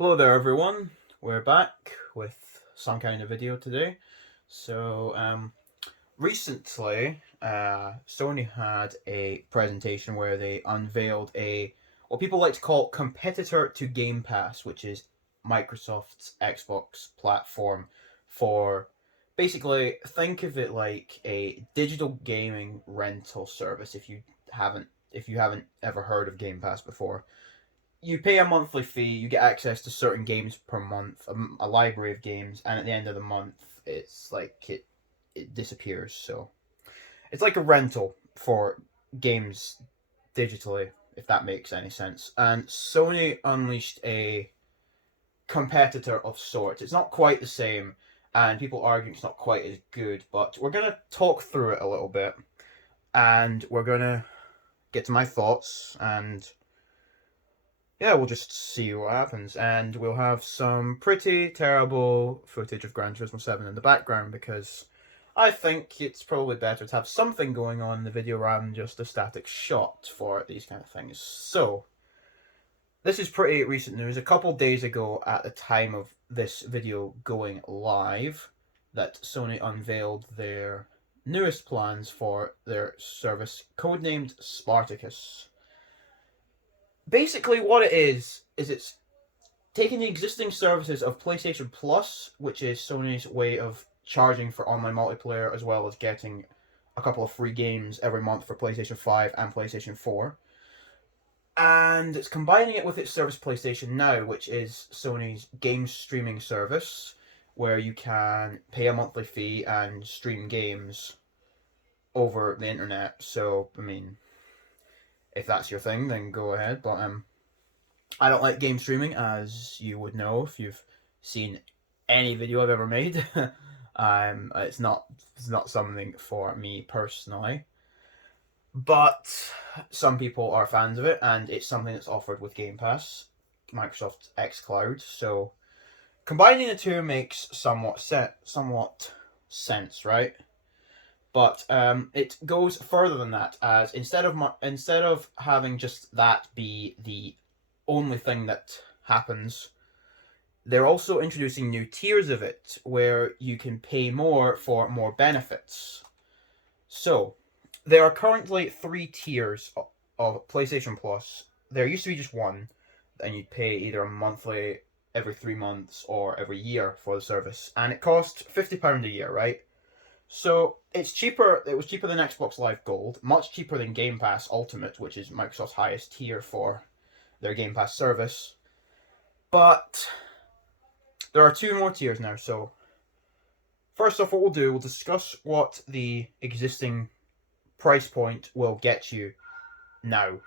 Hello there, everyone. We're back with some kind of video today. Recently, Sony had a presentation where they unveiled what people like to call competitor to Game Pass, which is Microsoft's Xbox platform for basically think of it like a digital gaming rental service if you haven't ever heard of Game Pass before. You pay a monthly fee, you get access to certain games per month, a library of games, and at the end of the month, it's like it disappears. So it's like a rental for games digitally, if that makes any sense. And Sony unleashed a competitor of sorts. It's not quite the same, and people argue it's not quite as good, but we're gonna talk through it a little bit, and we're gonna get to my thoughts and yeah, we'll just see what happens. And we'll have some pretty terrible footage of Gran Turismo 7 in the background because I think it's probably better to have something going on in the video rather than just a static shot for these kind of things. So, this is pretty recent news. A couple days ago, at the time of this video going live, that Sony unveiled their newest plans for their service, codenamed Spartacus. Basically, what it is it's taking the existing services of PlayStation Plus, which is Sony's way of charging for online multiplayer as well as getting a couple of free games every month for PlayStation 5 and PlayStation 4. And it's combining it with its service PlayStation Now, which is Sony's game streaming service, where you can pay a monthly fee and stream games over the internet. So, I mean, if that's your thing, then go ahead. But I don't like game streaming, as you would know if you've seen any video I've ever made. It's not something for me personally, but some people are fans of it, and it's something that's offered with Game Pass, Microsoft xCloud. So combining the two makes somewhat sense, right? But it goes further than that, as instead of having just that be the only thing that happens, they're also introducing new tiers of it where you can pay more for more benefits. So, there are currently three tiers of PlayStation Plus. There used to be just one, and you'd pay either a monthly, every 3 months, or every year for the service, and it cost £50 a year, right? So it's cheaper. It was cheaper than Xbox Live Gold, much cheaper than Game Pass Ultimate, which is Microsoft's highest tier for their Game Pass service. But there are two more tiers now. So first off, what we'll discuss what the existing price point will get you now.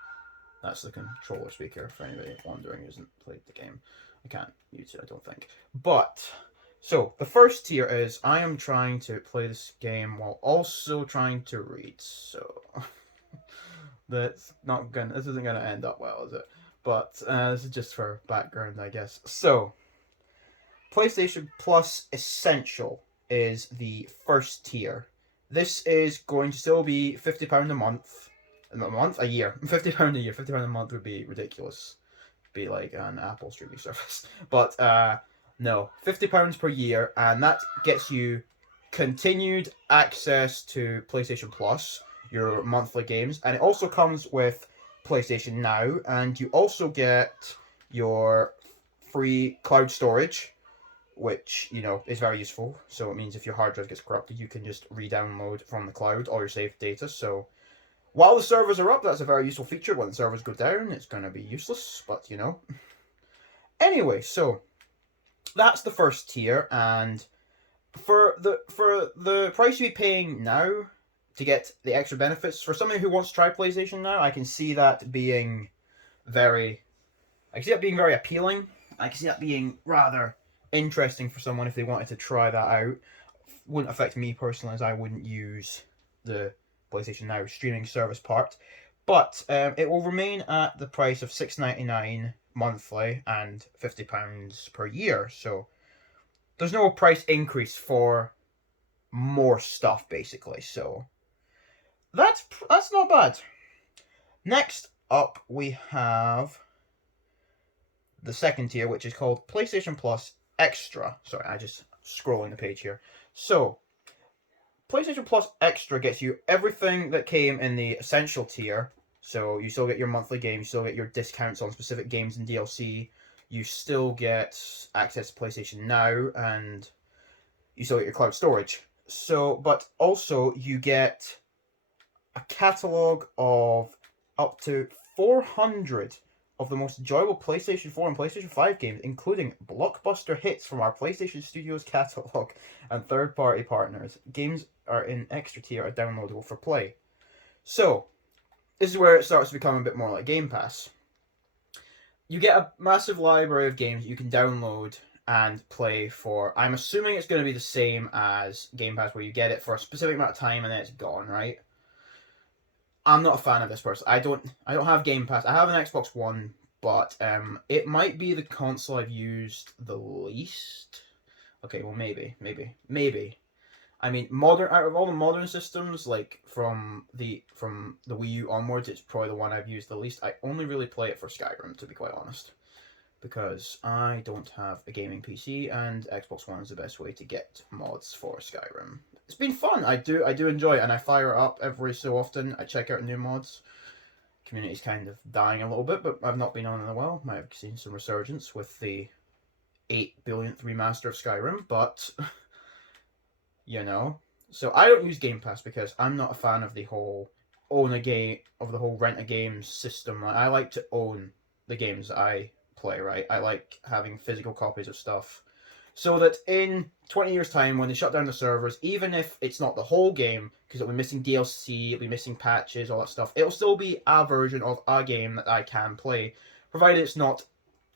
That's the controller speaker for anybody wondering who hasn't played the game. I can't use it, I don't think. But so the first tier is I am trying to play this game while also trying to read. So this isn't gonna end up well, is it? But this is just for background, I guess. So PlayStation Plus Essential is the first tier. This is going to still be £50 a month. A year. £50 a year. £50 a month would be ridiculous. Be like an Apple streaming service. But no, £50 per year, and that gets you continued access to PlayStation Plus, your monthly games, and it also comes with PlayStation Now, and you also get your free cloud storage, which, is very useful. So it means if your hard drive gets corrupted, you can just re-download from the cloud all your saved data. So while the servers are up, that's a very useful feature. When the servers go down, it's going to be useless, but Anyway, so that's the first tier, and for the price you'd be paying now to get the extra benefits, for somebody who wants to try PlayStation Now, I can see that being very appealing. I can see that being rather interesting for someone if they wanted to try that out. Wouldn't affect me personally, as I wouldn't use the PlayStation Now streaming service part, but it will remain at the price of £6.99 monthly and £50 per year. So there's no price increase for more stuff, basically. So that's not bad. Next up, we have the second tier, which is called PlayStation Plus Extra. Sorry, I just scrolling the page here. So, PlayStation Plus Extra gets you everything that came in the Essential tier. So you still get your monthly games, you still get your discounts on specific games and DLC. You still get access to PlayStation Now, and you still get your cloud storage. So, but also you get a catalog of up to 400 of the most enjoyable PlayStation 4 and PlayStation 5 games, including blockbuster hits from our PlayStation Studios catalog and third-party partners. Games are in extra tier are downloadable for play. So, this is where it starts to become a bit more like Game Pass. You get a massive library of games you can download and play for. I'm assuming it's going to be the same as Game Pass, where you get it for a specific amount of time and then it's gone, right? I'm not a fan of this person. I don't have Game Pass. I have an Xbox One, but it might be the console I've used the least. Okay, well maybe. I mean, modern out of all the modern systems, like from the Wii U onwards, it's probably the one I've used the least. I only really play it for Skyrim, to be quite honest, because I don't have a gaming PC, and Xbox One is the best way to get mods for Skyrim. It's been fun. I do enjoy it, and I fire it up every so often. I check out new mods. Community's kind of dying a little bit, but I've not been on in a while. Might have seen some resurgence with the 8 billionth remaster of Skyrim, but you know. So I don't use Game Pass because I'm not a fan of the whole rent a game system. I like to own the games I play, right? I like having physical copies of stuff, so that in 20 years' time, when they shut down the servers, even if it's not the whole game, because it'll be missing DLC, it'll be missing patches, all that stuff, it'll still be a version of a game that I can play, provided it's not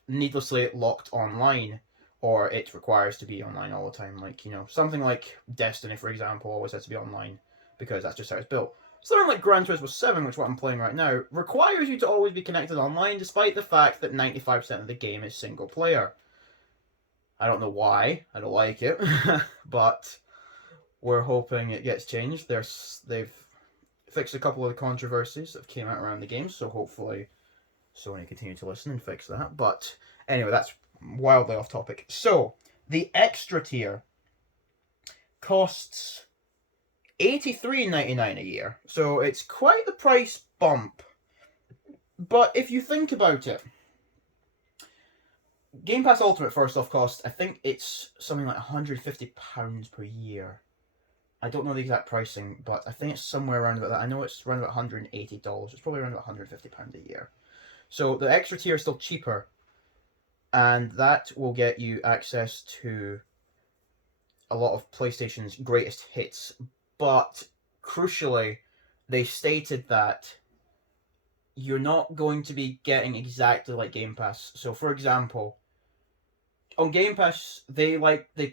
needlessly locked online, or it requires to be online all the time. Like, something like Destiny, for example, always has to be online, because that's just how it's built. Something like Gran Turismo 7, which is what I'm playing right now, requires you to always be connected online, despite the fact that 95% of the game is single player. I don't know why. I don't like it. But we're hoping it gets changed. They've fixed a couple of the controversies that came out around the game, so hopefully Sony continue to listen and fix that. But anyway, that's wildly off topic. So, the extra tier costs $83.99 a year. So it's quite the price bump. But if you think about it, Game Pass Ultimate, first off, costs, I think it's something like £150 per year. I don't know the exact pricing, but I think it's somewhere around about that. I know it's around about $180. It's probably around about £150 a year. So the extra tier is still cheaper, and that will get you access to a lot of PlayStation's greatest hits. But crucially, they stated that you're not going to be getting exactly like Game Pass. So, for example, on Game Pass, they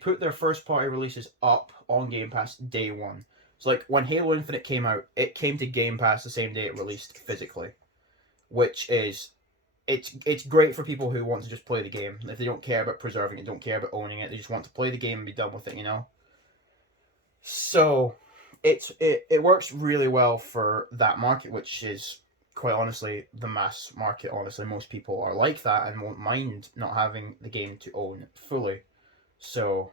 put their first party releases up on Game Pass day one. So, like, when Halo Infinite came out, it came to Game Pass the same day it released physically, which is it's great for people who want to just play the game. If they don't care about preserving it, don't care about owning it, they just want to play the game and be done with it, So it works really well for that market, which is quite honestly the mass market. Honestly, most people are like that and won't mind not having the game to own fully. So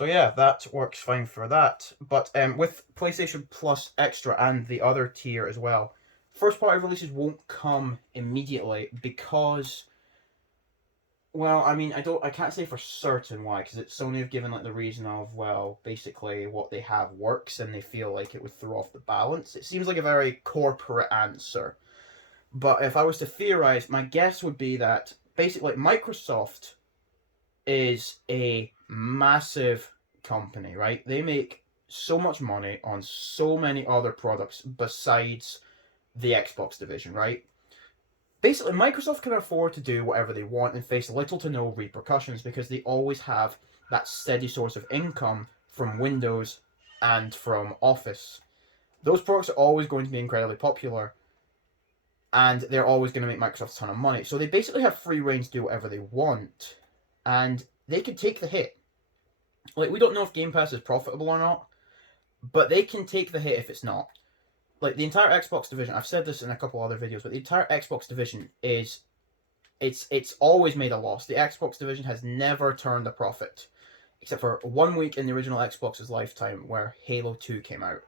yeah, that works fine for that. But with PlayStation Plus Extra and the other tier as well, first party releases won't come immediately because, well, I mean, I can't say for certain why, because Sony have given the reason of, well, basically what they have works and they feel like it would throw off the balance. It seems like a very corporate answer. But if I was to theorize, my guess would be that basically Microsoft is a massive company, right? They make so much money on so many other products besides the Xbox division, right? Basically, Microsoft can afford to do whatever they want and face little to no repercussions because they always have that steady source of income from Windows and from Office. Those products are always going to be incredibly popular, and they're always going to make Microsoft a ton of money. So they basically have free reign to do whatever they want, and they can take the hit. Like, we don't know if Game Pass is profitable or not, but they can take the hit if it's not. Like, the entire Xbox division, I've said this in a couple other videos, but the entire Xbox division is It's always made a loss. The Xbox division has never turned a profit, except for 1 week in the original Xbox's lifetime where Halo 2 came out.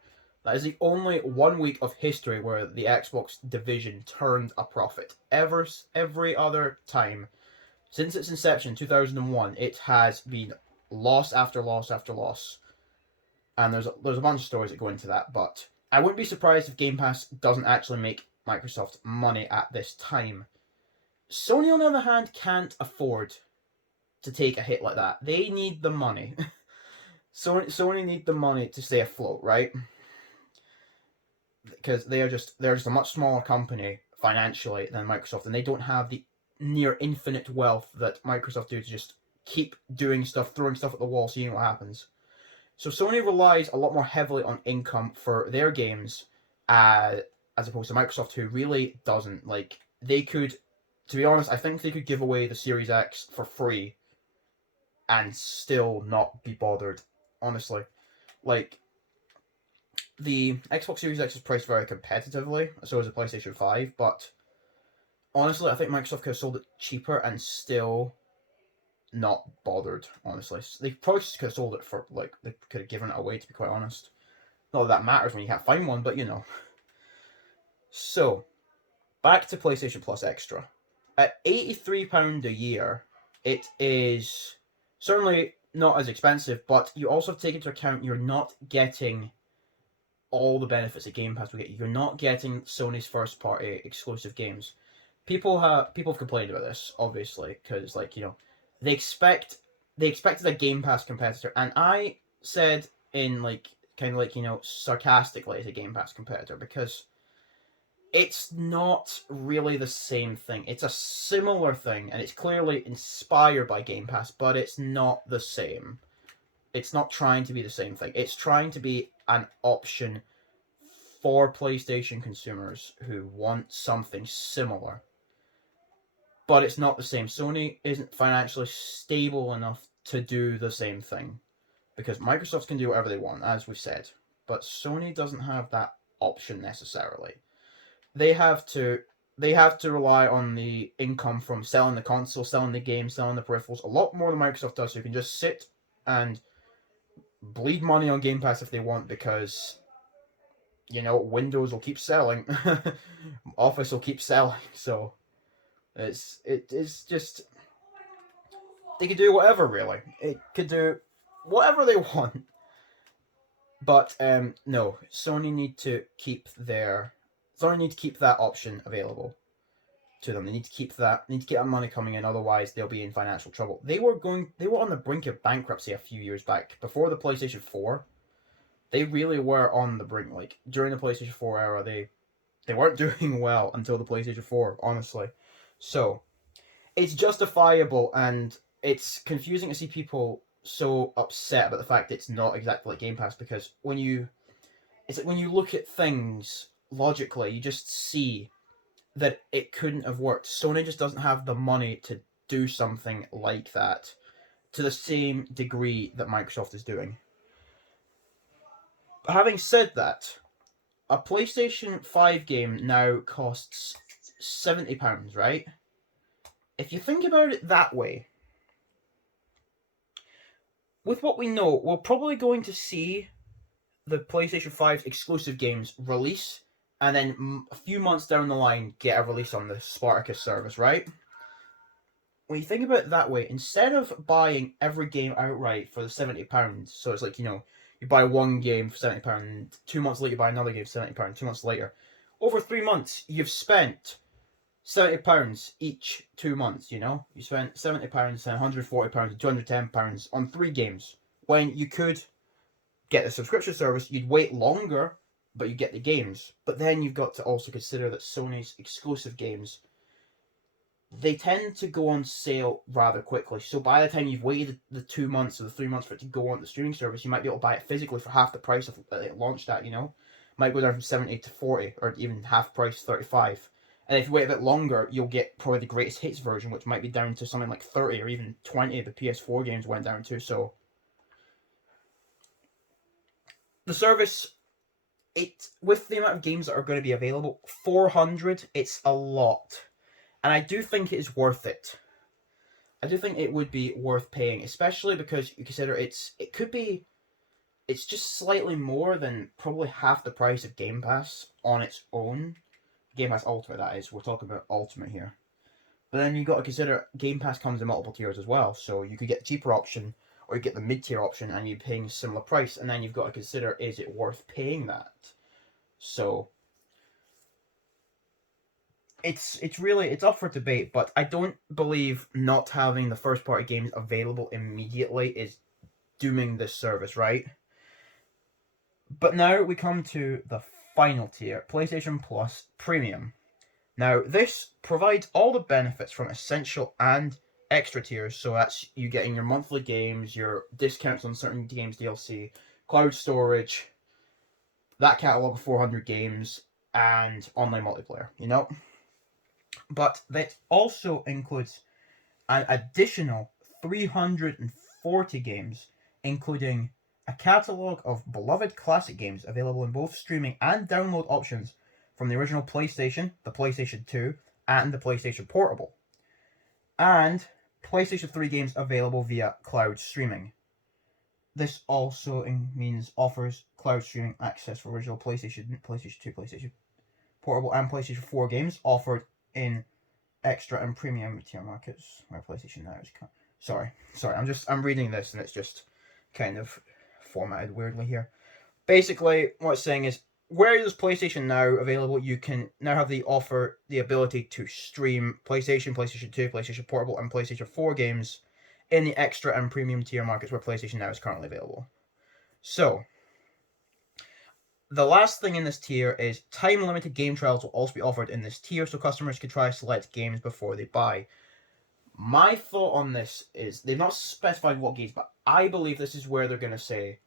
That is the only 1 week of history where the Xbox division turned a profit. Every other time since its inception, 2001, it has been loss after loss after loss. And there's a bunch of stories that go into that, but I wouldn't be surprised if Game Pass doesn't actually make Microsoft money at this time. Sony, on the other hand, can't afford to take a hit like that. They need the money. Sony need the money to stay afloat, right? Because they're just a much smaller company financially than Microsoft, and they don't have the near infinite wealth that Microsoft do to just keep doing stuff, throwing stuff at the wall, seeing what happens. So Sony relies a lot more heavily on income for their games, as opposed to Microsoft, who really doesn't. Like, they could, to be honest, I think they could give away the Series X for free and still not be bothered, honestly. Like, the Xbox Series X is priced very competitively, so is the PlayStation 5, but honestly, I think Microsoft could have sold it cheaper and still not bothered, honestly. They probably could have sold it for, like, they could have given it away, to be quite honest. Not that matters when you can't find one, but you know. So, back to PlayStation Plus Extra. At £83 a year, it is certainly not as expensive, but you also have to take into account you're not getting all the benefits that Game Pass will get you. You're not getting Sony's first party exclusive games. People have complained about this, obviously, because, like, you know, they expected a Game Pass competitor, and I said in, like, kind of like, you know, sarcastically, as a Game Pass competitor, because it's not really the same thing. It's a similar thing, and it's clearly inspired by Game Pass, but it's not the same. It's not trying to be the same thing. It's trying to be an option for PlayStation consumers who want something similar. But it's not the same. Sony isn't financially stable enough to do the same thing, because Microsoft can do whatever they want, as we've said, but Sony doesn't have that option necessarily. They have to rely on the income from selling the console, selling the game, selling the peripherals a lot more than Microsoft does. So you can just sit and bleed money on Game Pass if they want, because, you know, Windows will keep selling, Office will keep selling. So it's just, they could do whatever, really. It could do whatever they want. But no, Sony need to keep that option available to them. They need to keep that money coming in, otherwise they'll be in financial trouble. They were on the brink of bankruptcy a few years back. Before the PlayStation 4, they really were on the brink. Like, during the PlayStation 4 era, they weren't doing well until the PlayStation 4, honestly. So, it's justifiable, and it's confusing to see people so upset about the fact it's not exactly like Game Pass, because it's like when you look at things logically, you just see that it couldn't have worked. Sony just doesn't have the money to do something like that to the same degree that Microsoft is doing. But having said that, a PlayStation 5 game now costs £70, right? If you think about it that way, with what we know, we're probably going to see the PlayStation 5's exclusive games release, and then a few months down the line get a release on the Spartacus service, right? When you think about it that way, instead of buying every game outright for the £70, so it's like, you know, you buy one game for £70, 2 months later you buy another game for £70, 2 months later. Over 3 months, you've spent £70 each 2 months, you know? You spent £70 and £140 and £210 on 3 games. When you could get the subscription service, you'd wait longer, but you get the games. But then you've got to also consider that Sony's exclusive games, they tend to go on sale rather quickly. So by the time you've waited the 2 months or the 3 months for it to go on the streaming service, you might be able to buy it physically for half the price of it launched at, you know? Might go down from 70 to 40, or even half price 35. And if you wait a bit longer, you'll get probably the greatest hits version, which might be down to something like 30 or even 20. The PS4 games went down to. So the service, with the amount of games that are going to be available, 400, it's a lot. And I do think it is worth it. I do think it would be worth paying, especially because you consider it's just slightly more than probably half the price of Game Pass on its own. Game Pass Ultimate, that is. We're talking about Ultimate here. But then you got to consider Game Pass comes in multiple tiers as well. So you could get the cheaper option, or you get the mid-tier option, and you're paying a similar price. And then you've got to consider, is it worth paying that? So it's up for debate. But I don't believe not having the first-party games available immediately is dooming this service, right? But now we come to the final tier, PlayStation Plus Premium. Now, this provides all the benefits from essential and extra tiers, so that's you getting your monthly games, your discounts on certain games DLC, cloud storage, that catalog of 400 games, and online multiplayer, But that also includes an additional 340 games, including a catalogue of beloved classic games available in both streaming and download options from the original PlayStation, the PlayStation 2, and the PlayStation Portable. And PlayStation 3 games available via cloud streaming. This also means offers cloud streaming access for original PlayStation 2, PlayStation Portable, and PlayStation 4 games offered in extra and premium tier markets where PlayStation Now is. Sorry, I'm reading this and it's just kind of formatted weirdly here. Basically, what it's saying is, where is PlayStation Now available, you can now have the ability to stream PlayStation 2, PlayStation Portable, and PlayStation 4 games in the extra and premium tier markets where PlayStation Now is currently available. So, the last thing in this tier is time-limited game trials will also be offered in this tier, so customers can try select games before they buy. My thought on this is, they've not specified what games, but I believe this is where they're going to say,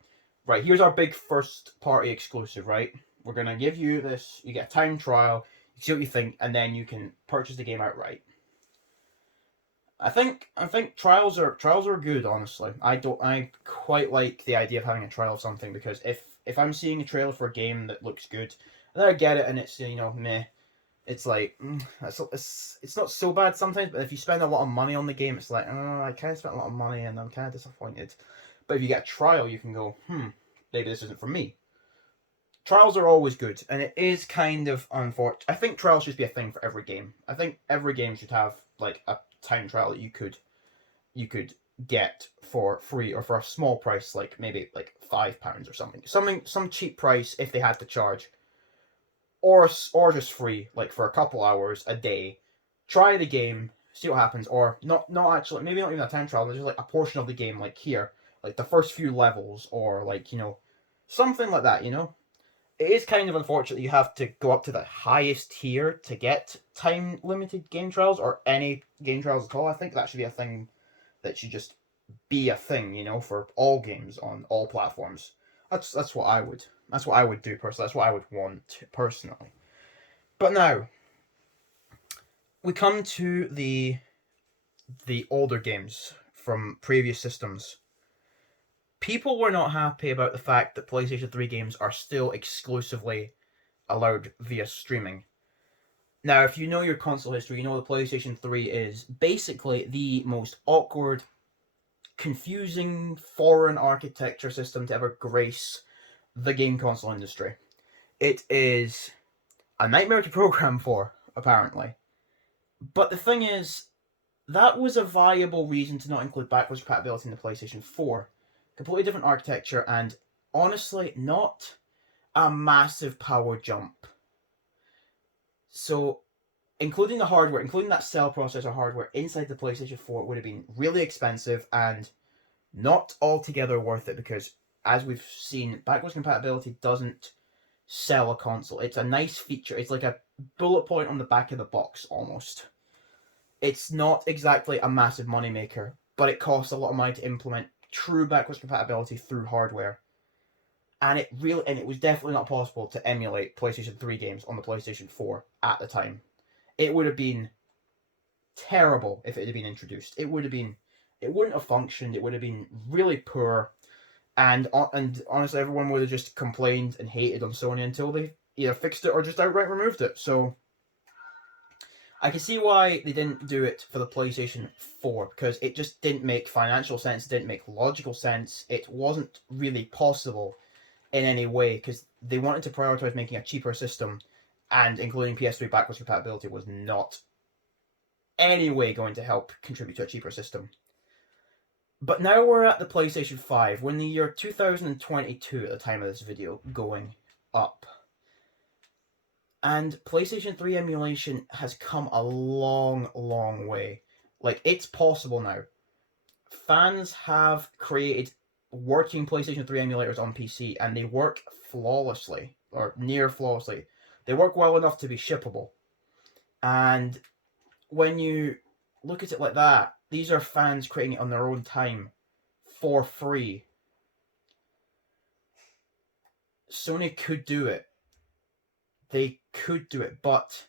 right, here's our big first-party exclusive, right? We're going to give you this, you get a time trial, you see what you think, and then you can purchase the game outright. I think trials are good, honestly. I quite like the idea of having a trial of something, because if I'm seeing a trailer for a game that looks good, and then I get it and it's, meh, it's like, it's not so bad sometimes, but if you spend a lot of money on the game, it's like, I kind of spent a lot of money and I'm kind of disappointed. But if you get a trial, you can go, maybe this isn't for me. Trials are always good, and it is kind of unfortunate. I think trials should be a thing for every game. I think every game should have like a time trial that you could get for free or for a small price, like maybe like £5 or some cheap price if they had to charge, or just free, like for a couple hours a day. Try the game, see what happens, or not actually, maybe not even a time trial, but just like a portion of the game, like here, like the first few levels, or like something like that. It is kind of unfortunate that you have to go up to the highest tier to get time-limited game trials, or any game trials at all. I think that should be a thing that should just be a thing, for all games on all platforms. That's what I would do personally. That's what I would want personally. But now, we come to the older games from previous systems. People were not happy about the fact that PlayStation 3 games are still exclusively allowed via streaming. Now, if you know your console history, you know the PlayStation 3 is basically the most awkward, confusing, foreign architecture system to ever grace the game console industry. It is a nightmare to program for, apparently. But the thing is, that was a viable reason to not include backwards compatibility in the PlayStation 4. Completely different architecture, and honestly, not a massive power jump. So, including the hardware, including that cell processor hardware inside the PlayStation 4 would have been really expensive and not altogether worth it, because, as we've seen, backwards compatibility doesn't sell a console. It's a nice feature. It's like a bullet point on the back of the box, almost. It's not exactly a massive moneymaker, but it costs a lot of money to implement true backwards compatibility through hardware. And it was definitely not possible to emulate PlayStation 3 games on the PlayStation 4 at the time. It would have been terrible if it had been introduced. It wouldn't have functioned. It would have been really poor. And honestly, everyone would have just complained and hated on Sony until they either fixed it or just outright removed it. So, I can see why they didn't do it for the PlayStation 4, because it just didn't make financial sense, it didn't make logical sense, it wasn't really possible in any way, because they wanted to prioritize making a cheaper system, and including PS3 backwards compatibility was not any way going to help contribute to a cheaper system. But now we're at the PlayStation 5. We're in the year 2022 at the time of this video going up. And PlayStation 3 emulation has come a long, long way. Like, it's possible now. Fans have created working PlayStation 3 emulators on PC, and they work flawlessly, or near flawlessly. They work well enough to be shippable. And when you look at it like that, these are fans creating it on their own time for free. Sony could do it. They could do it, but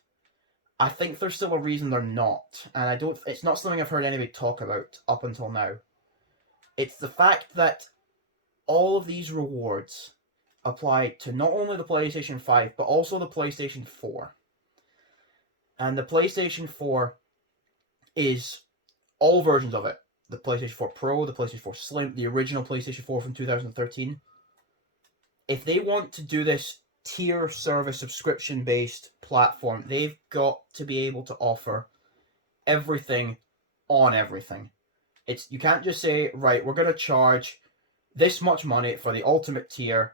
I think there's still a reason they're not. And it's not something I've heard anybody talk about up until now. It's the fact that all of these rewards apply to not only the PlayStation 5, but also the PlayStation 4. And the PlayStation 4 is all versions of it. The PlayStation 4 Pro, the PlayStation 4 Slim, the original PlayStation 4 from 2013. If they want to do this tier service subscription-based platform, they've got to be able to offer everything on everything. You can't just say, right, we're going to charge this much money for the ultimate tier,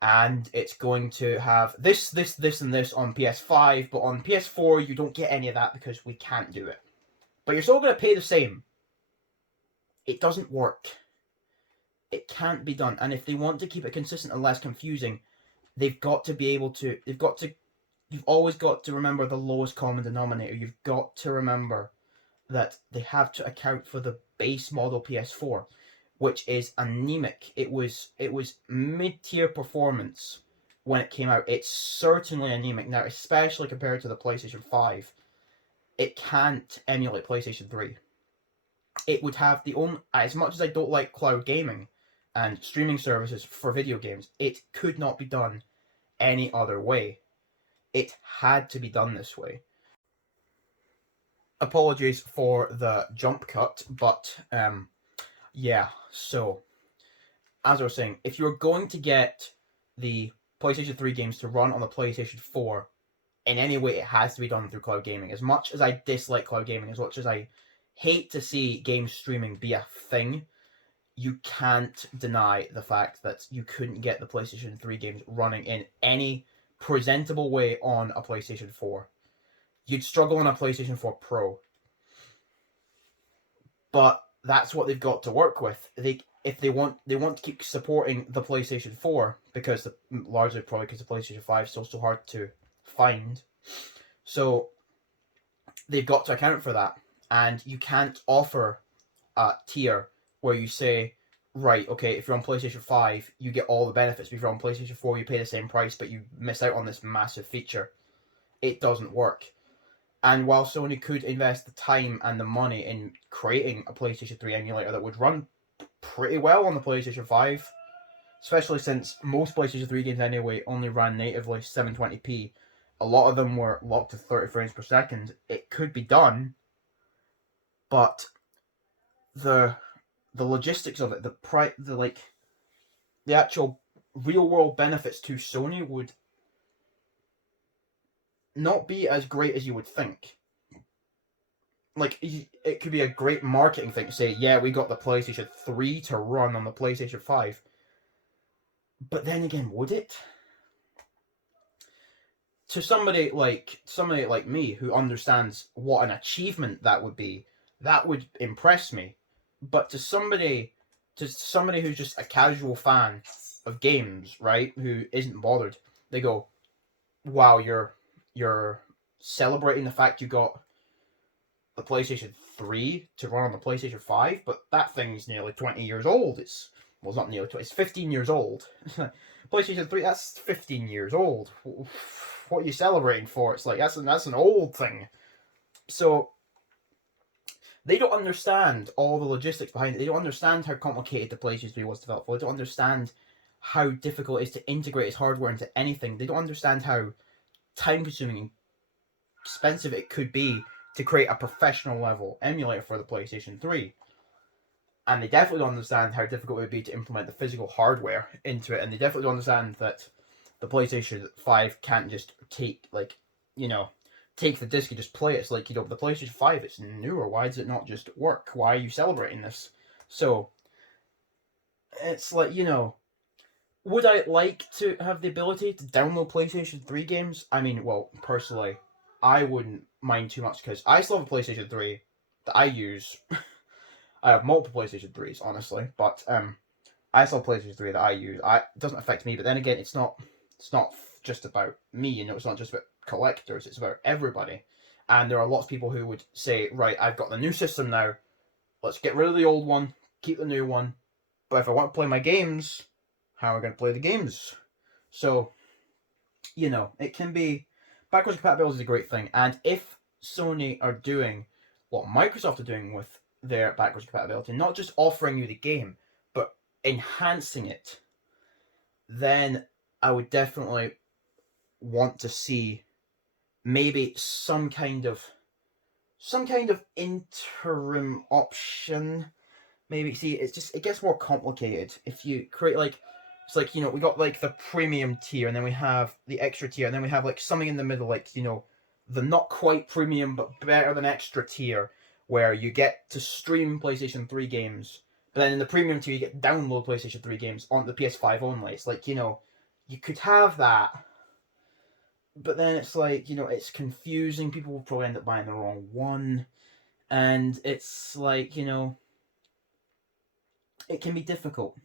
and it's going to have this, and this on PS5, but on PS4 you don't get any of that because we can't do it. But you're still going to pay the same. It doesn't work. It can't be done. And if they want to keep it consistent and less confusing, they've got to be able to, you've always got to remember the lowest common denominator. You've got to remember that they have to account for the base model PS4, which is anemic. It was mid-tier performance when it came out. It's certainly anemic now, especially compared to the PlayStation 5. It can't emulate PlayStation 3. It would have the only, as much as I don't like cloud gaming and streaming services for video games, it could not be done any other way. It had to be done this way. Apologies for the jump cut, but yeah, so as I was saying, if you're going to get the PlayStation 3 games to run on the PlayStation 4 in any way, it has to be done through cloud gaming. As much as I dislike cloud gaming, as much as I hate to see game streaming be a thing, you can't deny the fact that you couldn't get the PlayStation 3 games running in any presentable way on a PlayStation 4. You'd struggle on a PlayStation 4 Pro. But that's what they've got to work with. They want to keep supporting the PlayStation 4, because largely probably because the PlayStation 5 is still so hard to find. So they've got to account for that. And you can't offer a tier where you say, right, okay, if you're on PlayStation 5, you get all the benefits. But if you're on PlayStation 4, you pay the same price, but you miss out on this massive feature. It doesn't work. And while Sony could invest the time and the money in creating a PlayStation 3 emulator that would run pretty well on the PlayStation 5, especially since most PlayStation 3 games anyway only ran natively 720p, a lot of them were locked to 30 frames per second, it could be done, but the logistics of it, the actual real world benefits to Sony would not be as great as you would think. Like, it could be a great marketing thing to say, yeah, we got the PlayStation 3 to run on the PlayStation 5. But then again, would it? To somebody like me who understands what an achievement that would impress me. But to somebody who's just a casual fan of games, right, who isn't bothered, they go, wow, you're celebrating the fact you got the PlayStation 3 to run on the PlayStation 5, but that thing's nearly 20 years old. It's not nearly 20, it's 15 years old. PlayStation 3, that's 15 years old. What are you celebrating for? It's like, that's an old thing. So they don't understand all the logistics behind it. They don't understand how complicated the PlayStation 3 was developed for. They don't understand how difficult it is to integrate its hardware into anything. They don't understand how time-consuming and expensive it could be to create a professional level emulator for the PlayStation 3. And they definitely don't understand how difficult it would be to implement the physical hardware into it, and they definitely don't understand that the PlayStation 5 can't just take, like, take the disc and just play it. It's like, the PlayStation 5, it's newer. Why does it not just work? Why are you celebrating this? So, it's like, would I like to have the ability to download PlayStation 3 games? I mean, well, personally, I wouldn't mind too much because I still have a PlayStation 3 that I use. I have multiple PlayStation 3s, honestly, but I still have a PlayStation 3 that I use. It doesn't affect me, but then again, it's not just about me, it's not just about collectors, it's about everybody. And there are lots of people who would say, right, I've got the new system now, let's get rid of the old one, keep the new one, but if I want to play my games, how am I going to play the games? So, it can be, backwards compatibility is a great thing, and if Sony are doing what Microsoft are doing with their backwards compatibility, not just offering you the game, but enhancing it, then I would definitely want to see maybe some kind of interim option. Maybe, see, it gets more complicated if you create, like, it's like, we got like the premium tier, and then we have the extra tier, and then we have like something in the middle, like, the not quite premium but better than extra tier, where you get to stream PlayStation 3 games, but then in the premium tier you get to download PlayStation 3 games on the PS5 only. It's like, you could have that, but then it's like, it's confusing. People will probably end up buying the wrong one, and it's like, it can be difficult.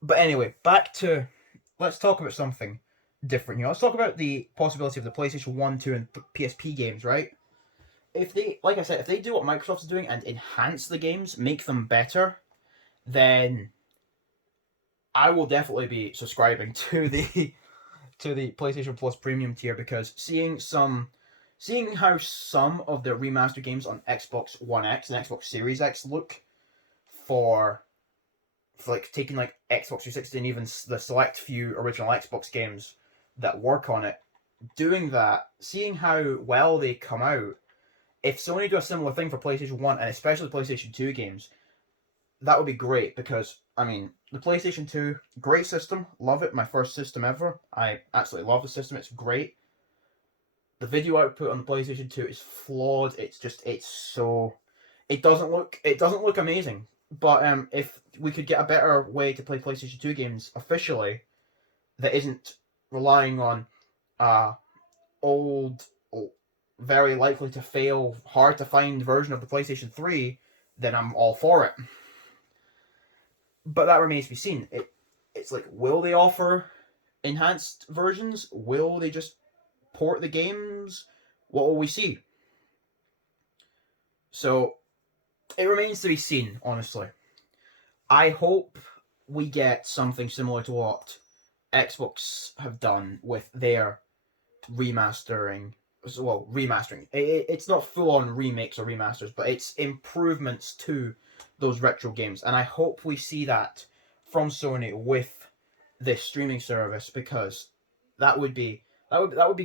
But anyway, let's talk about something different here. Let's talk about the possibility of the PlayStation 1, 2, and PSP games, right? If they, like I said, if they do what Microsoft is doing and enhance the games, make them better, then I will definitely be subscribing to the PlayStation Plus Premium tier, because seeing how some of the remastered games on Xbox One X and Xbox Series X look, for like taking like Xbox 360 and even the select few original Xbox games that work on it, doing that, seeing how well they come out. If Sony do a similar thing for PlayStation 1 and especially PlayStation 2 games, that would be great, because, I mean, the PlayStation 2, great system, love it, my first system ever. I absolutely love the system, it's great. The video output on the PlayStation 2 is flawed. It doesn't look amazing. But if we could get a better way to play PlayStation 2 games officially, that isn't relying on old, very likely to fail, hard to find version of the PlayStation 3, then I'm all for it. But that remains to be seen. It's like, will they offer enhanced versions? Will they just port the games? What will we see? So, it remains to be seen, honestly. I hope we get something similar to what Xbox have done with their remastering. Well, remastering. It's not full-on remakes or remasters, but it's improvements to those retro games. And I hope we see that from Sony with this streaming service, because that would be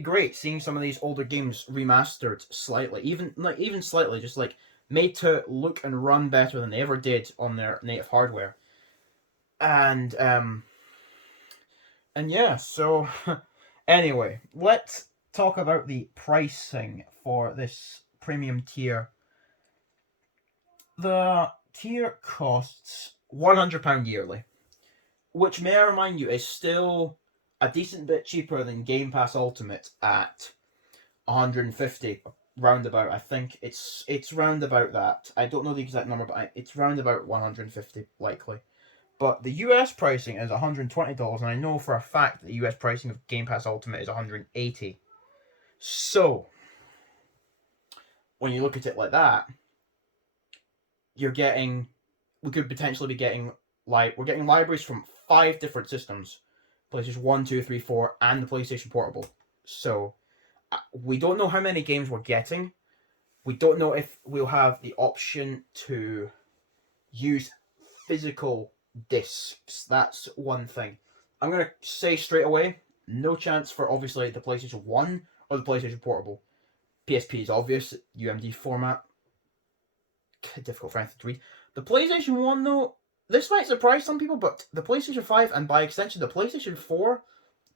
great, seeing some of these older games remastered slightly, even slightly, just like made to look and run better than they ever did on their native hardware. And yeah, so anyway, let's talk about the pricing for this premium tier. The tier costs £100 yearly, which, may I remind you, is still a decent bit cheaper than Game Pass Ultimate at 150 roundabout. I think it's roundabout that. I don't know the exact number, but it's roundabout 150 likely. But the US pricing is $120, and I know for a fact that the US pricing of Game Pass Ultimate is $180. So, when you look at it like that, we could potentially be getting, we're getting libraries from 5 different systems: PlayStation 1, 2, 3, 4, and the PlayStation Portable. So, we don't know how many games we're getting. We don't know if we'll have the option to use physical discs. That's one thing. I'm going to say straight away, no chance for, obviously, the PlayStation 1 or the PlayStation Portable. PSP is obvious, UMD format, difficult for anything to read. The PlayStation 1, though, this might surprise some people, but the PlayStation 5, and by extension the PlayStation 4,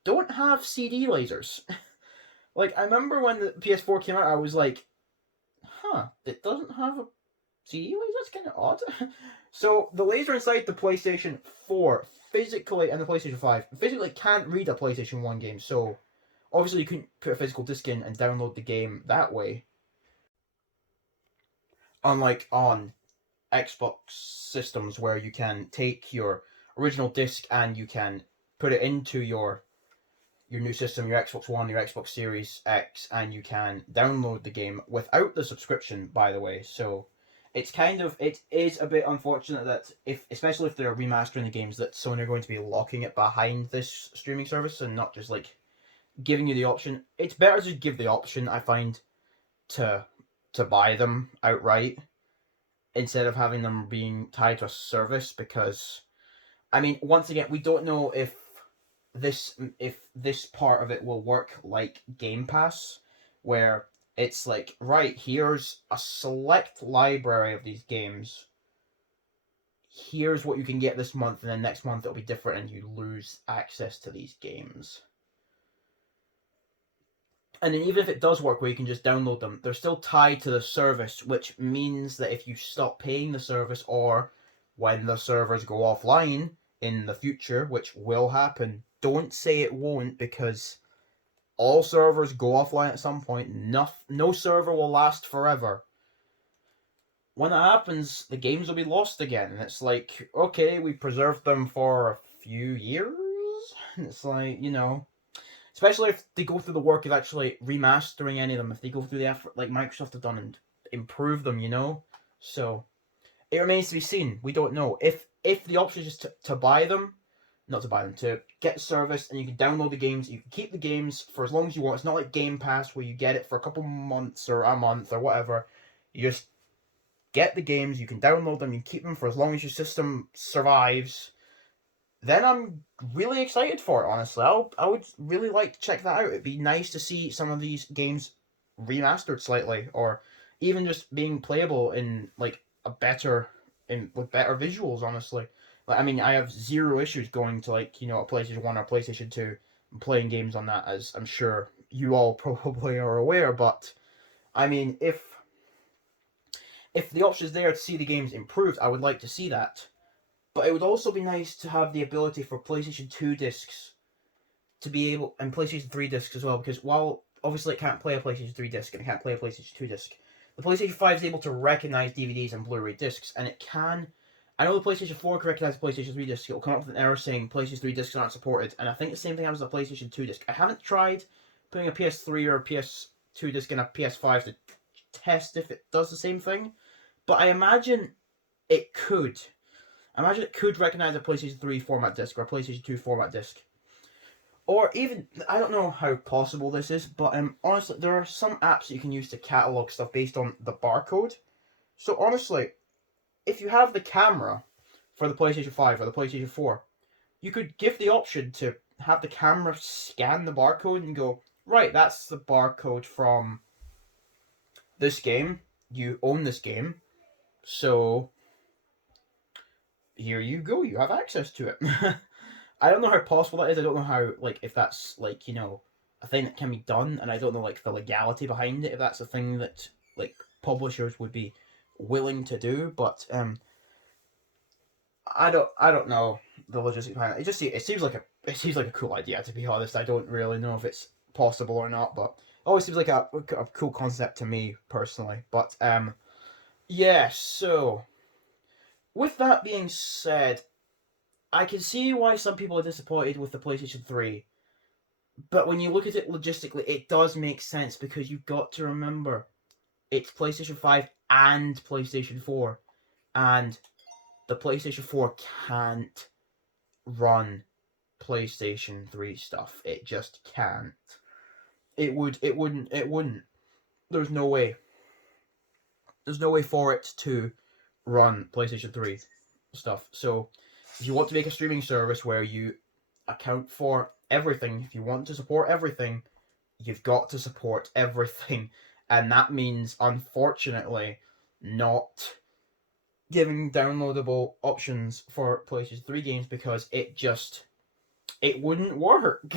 don't have CD lasers. Like, I remember when the PS4 came out, I was like, huh, it doesn't have a CD laser? That's kind of odd. So, the laser inside the PlayStation 4, physically, and the PlayStation 5, physically can't read a PlayStation 1 game, so obviously you couldn't put a physical disc in and download the game that way. Unlike on Xbox systems where you can take your original disc and you can put it into your new system, your Xbox One, your Xbox Series X, and you can download the game without the subscription, by the way. So it is a bit unfortunate that especially if they're remastering the games, that Sony are going to be locking it behind this streaming service and not just like giving you the option. It's better to give the option, I find, to buy them outright instead of having them being tied to a service, because I mean, once again, we don't know if this part of it will work like Game Pass, where it's like, right, here's a select library of these games. Here's what you can get this month, and then next month it'll be different and you lose access to these games. And then even if it does work where you can just download them, they're still tied to the service, which means that if you stop paying the service, or when the servers go offline in the future, which will happen, don't say it won't, because all servers go offline at some point. No server will last forever. When that happens, the games will be lost again. And it's like, okay, we preserved them for a few years? And it's like, especially if they go through the work of actually remastering any of them, if they go through the effort like Microsoft have done and improve them, So, it remains to be seen. We don't know. If the option is just to buy them, not to buy them, to get service, and you can download the games, you can keep the games for as long as you want. It's not like Game Pass where you get it for a couple months or a month or whatever. You just get the games, you can download them, you keep them for as long as your system survives. Then I'm really excited for it, honestly. I would really like to check that out. It'd be nice to see some of these games remastered slightly, or even just being playable in like with better visuals, honestly. Like, I mean, I have zero issues going to, like, a PlayStation 1 or PlayStation 2 and playing games on that, as I'm sure you all probably are aware. But I mean, if the option is there to see the games improved, I would like to see that. But it would also be nice to have the ability for PlayStation 2 discs to be able, and PlayStation 3 discs as well, because while obviously it can't play a PlayStation 3 disc and it can't play a PlayStation 2 disc, the PlayStation 5 is able to recognize DVDs and Blu-ray discs, and it can. I know the PlayStation 4 can recognize the PlayStation 3 disc. It'll come up with an error saying PlayStation 3 discs aren't supported, and I think the same thing happens with the PlayStation 2 disc. I haven't tried putting a PS3 or a PS2 disc in a PS5 to test if it does the same thing, but I imagine it could. I imagine it could recognize a PlayStation 3 format disc or a PlayStation 2 format disc. Or even, I don't know how possible this is, but honestly, there are some apps that you can use to catalog stuff based on the barcode. So honestly, if you have the camera for the PlayStation 5 or the PlayStation 4, you could give the option to have the camera scan the barcode and go, right, that's the barcode from this game. You own this game, so here you go. You have access to it. I don't know how possible that is. I don't know how, like, if that's, like, a thing that can be done, and I don't know, like, the legality behind it, if that's a thing that, like, publishers would be willing to do, but, I don't know the logistics behind it. It seems like a cool idea, to be honest. I don't really know if it's possible or not, but it always seems like a cool concept to me, personally. But, yeah, so, with that being said, I can see why some people are disappointed with the PlayStation 3. But when you look at it logistically, it does make sense, because you've got to remember it's PlayStation 5 and PlayStation 4. And the PlayStation 4 can't run PlayStation 3 stuff. It just can't. It wouldn't. There's no way. There's no way for it to run PlayStation 3 stuff. So, if you want to make a streaming service where you account for everything, if you want to support everything, you've got to support everything. And that means, unfortunately, not giving downloadable options for PlayStation 3 games because it wouldn't work.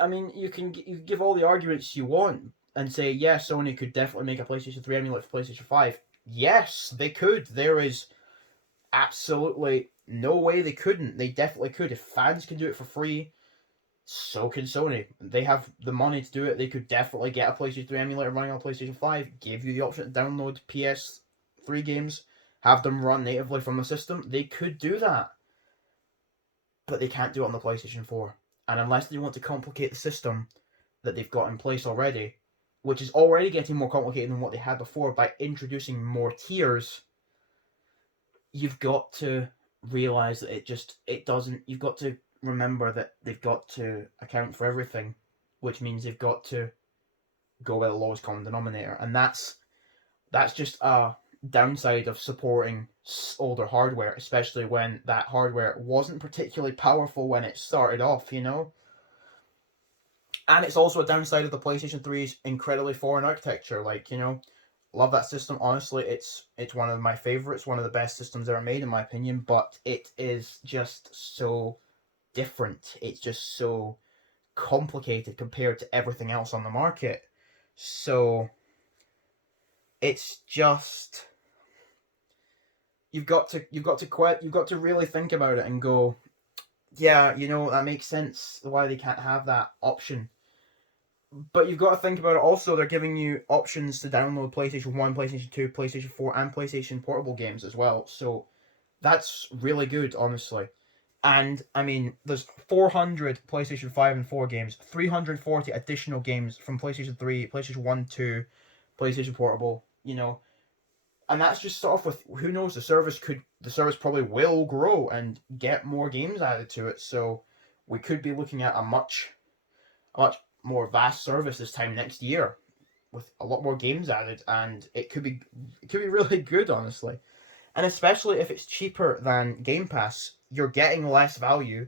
I mean, you can give all the arguments you want and say, yeah, Sony could definitely make a PlayStation 3 emulator for PlayStation 5. Yes, they could. There is absolutely no way they couldn't. They definitely could. If fans can do it for free, so can Sony. They have the money to do it. They could definitely get a PlayStation 3 emulator running on PlayStation 5, give you the option to download PS3 games, have them run natively from the system. They could do that. But they can't do it on the PlayStation 4. And unless they want to complicate the system that they've got in place already, which is already getting more complicated than what they had before by introducing more tiers, you've got to realize that it doesn't. You've got to remember that they've got to account for everything, which means they've got to go with the lowest common denominator, and that's just a downside of supporting older hardware, especially when that hardware wasn't particularly powerful when it started off, you know? And it's also a downside of the PlayStation 3's incredibly foreign architecture. Like, you know, love that system. Honestly, it's one of my favorites, one of the best systems ever made, in my opinion, but it is just so different. It's just so complicated compared to everything else on the market. So it's just you've got to really think about it and go, yeah, you know, that makes sense why they can't have that option. But you've got to think about it also, they're giving you options to download PlayStation 1, PlayStation 2, PlayStation 4, and PlayStation Portable games as well. So that's really good, honestly. And I mean, there's 400 PlayStation 5 and 4 games, 340 additional games from PlayStation 3, PlayStation 1, 2, PlayStation Portable, you know. And that's just sort of with, who knows, the service probably will grow and get more games added to it. So we could be looking at a much more vast service this time next year with a lot more games added, and it could be really good, honestly. And especially if it's cheaper than Game Pass, you're getting less value.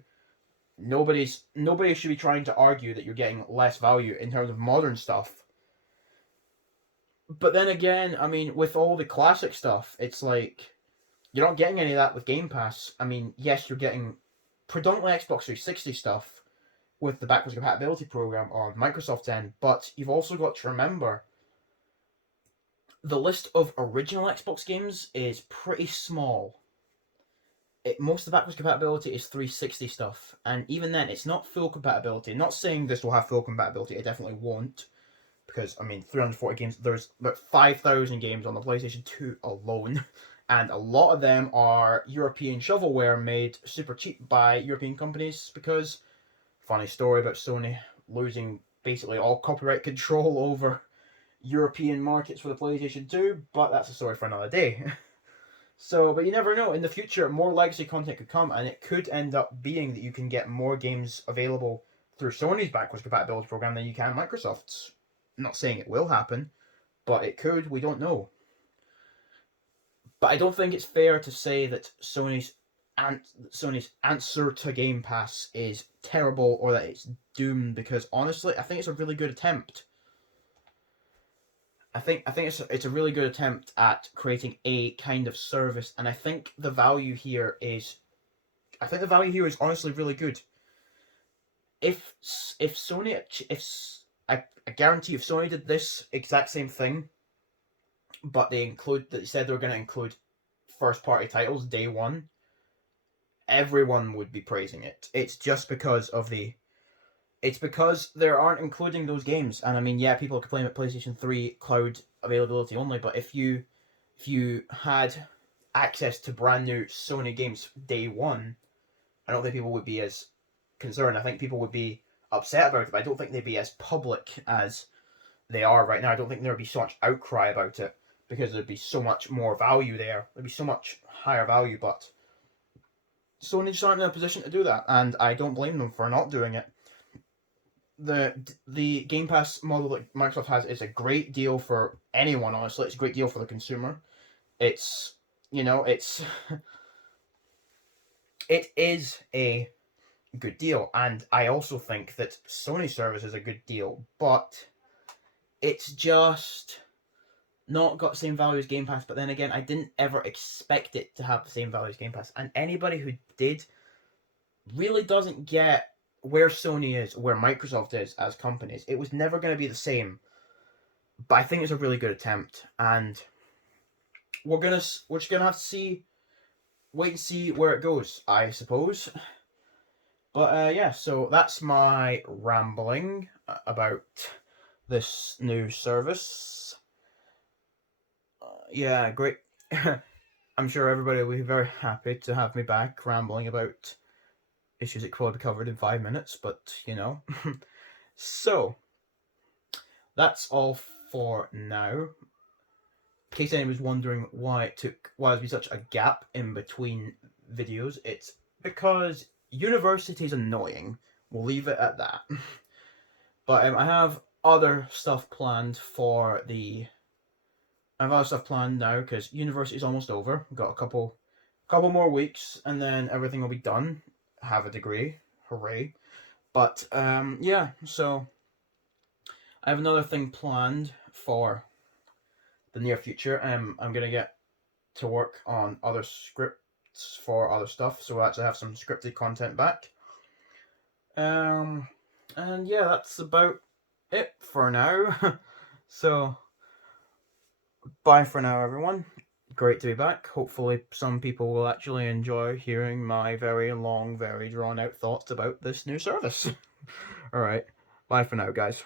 Nobody should be trying to argue that you're getting less value in terms of modern stuff. But then again, I mean, with all the classic stuff, it's like you're not getting any of that with Game Pass. I mean, yes, you're getting predominantly Xbox 360 stuff with the backwards compatibility program on Microsoft's end, but you've also got to remember the list of original Xbox games is pretty small. Most of the backwards compatibility is 360 stuff, and even then, it's not full compatibility. I'm not saying this will have full compatibility, it definitely won't, because, I mean, 340 games, there's about 5,000 games on the PlayStation 2 alone, and a lot of them are European shovelware made super cheap by European companies, because, funny story about Sony losing basically all copyright control over European markets for the PlayStation 2, but that's a story for another day. So, but you never know. In the future, more legacy content could come, and it could end up being that you can get more games available through Sony's backwards compatibility program than you can Microsoft's. I'm not saying it will happen, but it could. We don't know. But I don't think it's fair to say that Sony's answer to Game Pass is terrible or that it's doomed, because honestly, I think it's a really good attempt. I think it's a really good attempt at creating a kind of service, and I think the value here is honestly really good. If if Sony if I guarantee if Sony did this exact same thing, but they said they were going to include first party titles day one, everyone would be praising it. It's because they aren't including those games. And I mean, yeah, people complain about PlayStation 3 cloud availability only, but if you had access to brand new Sony games day one, I don't think people would be as concerned. I think people would be upset about it, but I don't think they'd be as public as they are right now. I don't think there'd be so much outcry about it because there'd be so much more value there. There'd be so much higher value, but Sony just aren't in a position to do that, and I don't blame them for not doing it. The Game Pass model that Microsoft has is a great deal for anyone. Honestly, it's a great deal for the consumer. It's you know it is a good deal, and I also think that Sony service is a good deal, but it's just not got the same value as Game Pass, but then again, I didn't ever expect it to have the same value as Game Pass. And anybody who did really doesn't get where Sony is, where Microsoft is as companies. It was never going to be the same. But I think it's a really good attempt, and we're just gonna have to wait and see where it goes, I suppose. But yeah, so that's my rambling about this new service. Yeah, great. I'm sure everybody will be very happy to have me back rambling about issues that could probably be covered in 5 minutes, but you know. So, that's all for now. In case anyone's wondering why there's been such a gap in between videos, it's because university is annoying. We'll leave it at that. But I have other stuff planned now because university is almost over. Got a couple more weeks and then everything will be done. Have a degree, hooray! But yeah, so I have another thing planned for the near future. I'm gonna get to work on other scripts for other stuff, so we'll actually have some scripted content back. And yeah, that's about it for now. So bye for now, everyone. Great to be back. Hopefully some people will actually enjoy hearing my very long, very drawn out thoughts about this new service. Alright, bye for now, guys.